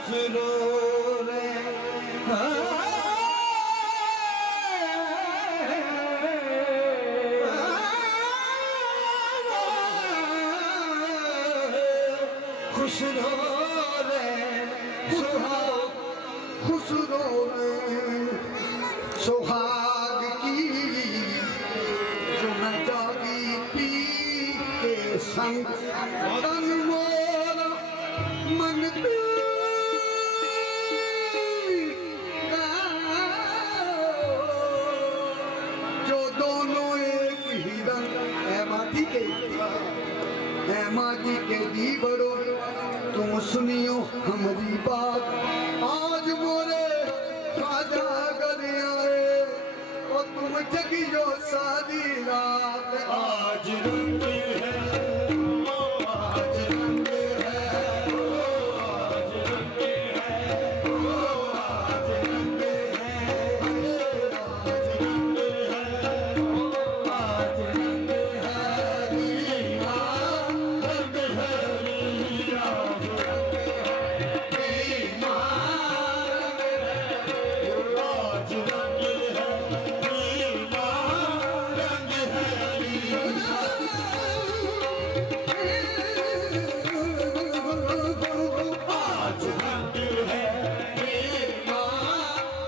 खुसरो रे खुसरो रे खुसरो रे सुहाग की जो न जागी पी के संग तन मोर मन पे जो दोनों एक ही रंग है माटी के दीवरो तुम सुनियो हमारी बात आज मोरे ख्वाजा कर आए और तुम जगियो सारी रात आज रंग है आज रंग है आज रंग है आज रंग है आज रंग है आज रंग है रीमा रंग है रीमा रीमा रंग है आज रंग है रीमा रंग है रीमा आज रंग है रीमा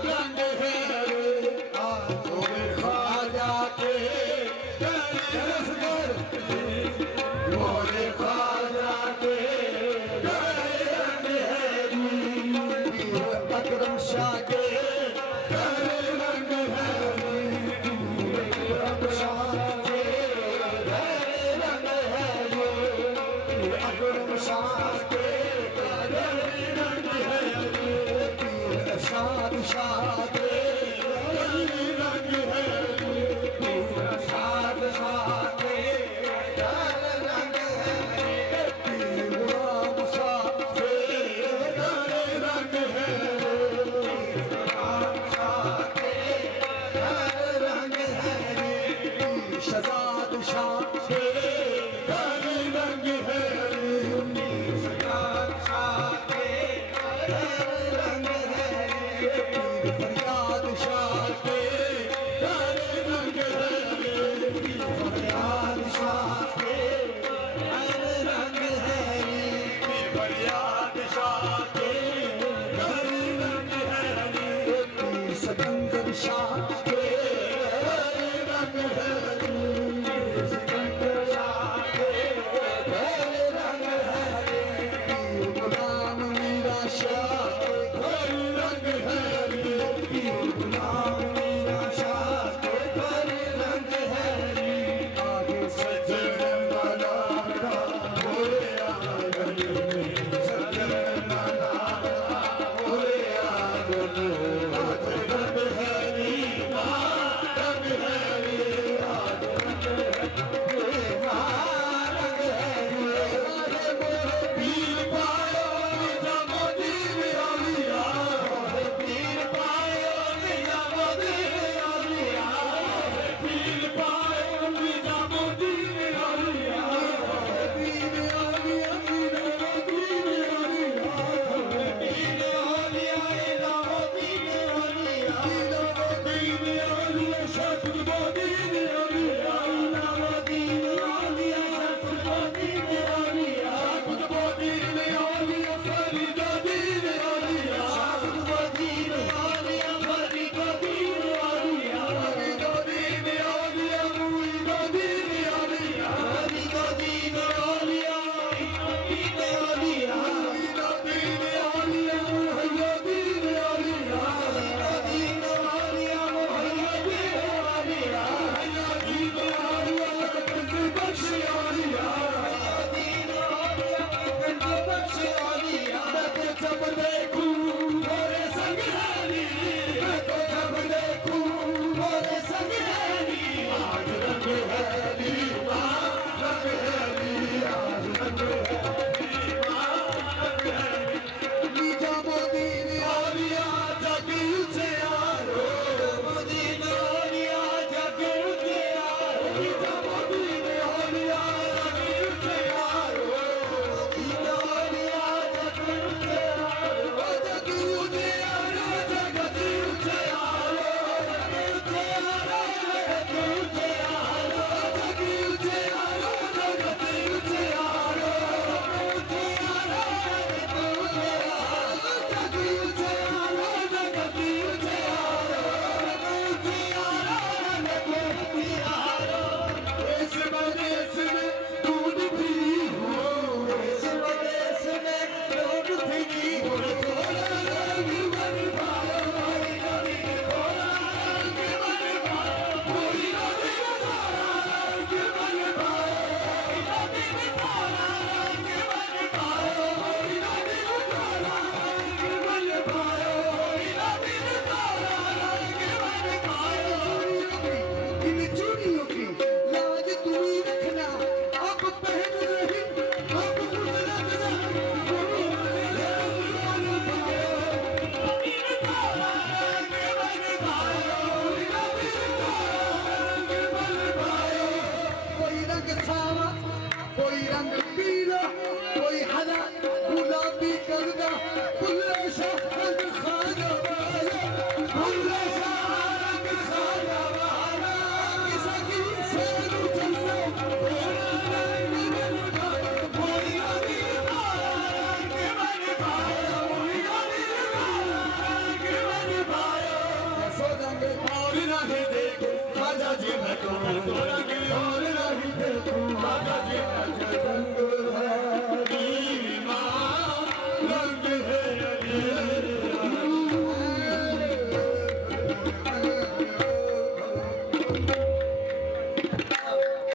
रंग है आज ख्वाजा के मोरे ख्वाजा के रंग है अकरम शाह के रंग है अकरम शाह के रंग है अकरम शाह के रंग है शाद शाद